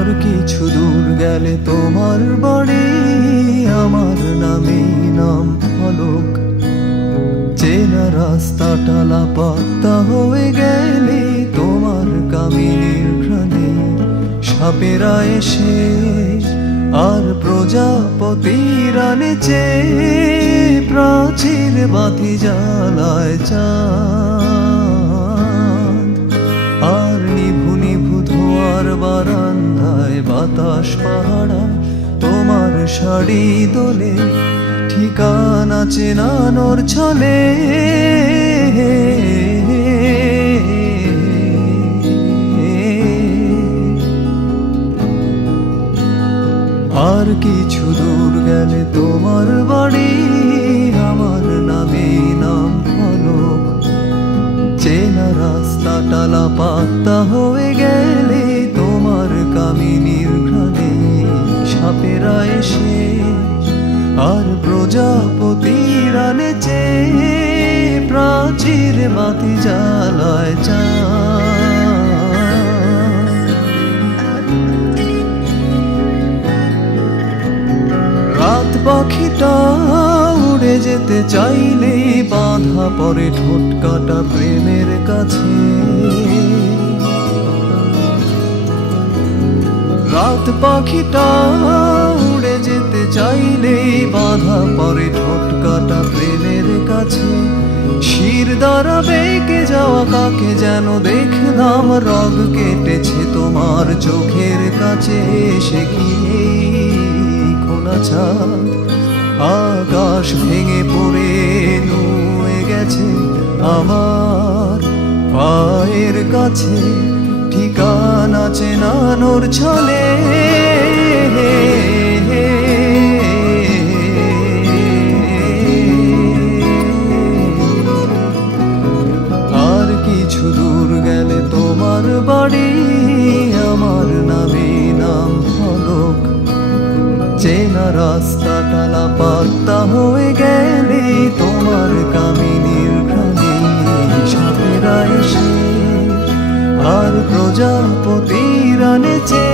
আর কিছু দূর গেলে তোমার বাড়ি, আমার নামে নাম ফলক। চেনা রাস্তাটা লাপাত্তা হয়ে গেলে তোমার কামিনীর ঘ্রাণে সাপেরা এসে আর প্রজাপতিরা নেচে প্রাচীর বাতি জ্বালায় চাঁদ। আর নিভু নিভু ধোয়ার বারান্দায় বাতাস পাহাড়ায় তোমার শাড়ি দোলে ঠিকানা চেনানোর ছলে। আর কিছু দূর গেলে তোমার বাড়ি, আমার নামে নাম ফলক। চেনা রাস্তাটা লাপাত্তা হয়ে গেলে তোমার কামিনীর ঘ্রাণে সাপেরা এসে আর প্রজাপতিরা নেচে প্রাচীর বাতি জ্বালায় চাঁদ। রাত পাখিটা উড়ে যেতে চাইলে বাঁধা পড়ে ঠোঁট কাটা প্রেমের কাছে। রাত পাখিটা উড়ে যেতে চাইলে বাঁধা পড়ে ঠোঁট কাটা প্রেমের কাছে। শির দ্বারা বেঁকে যাওয়া কাকে যেন দেখলাম, রগ কেটেছে তোমার চোখের কাছে। সে কি খোলা ছাদ, আকাশ ভেঙে পড়ে নুয়ে গেছে আমার পায়ের কাছে ঠিকানা চেনানোর ছলে। আর কিছু দূর গেলে তোমার বাড়ি, আমার নামে নাম ফলক। চেনা রাস্তাটা লাপাত্তা হয়ে গেলে তোমার কামিনীর ঘ্রাণে সাপেরা এসে আর প্রজাপতিরা নেচে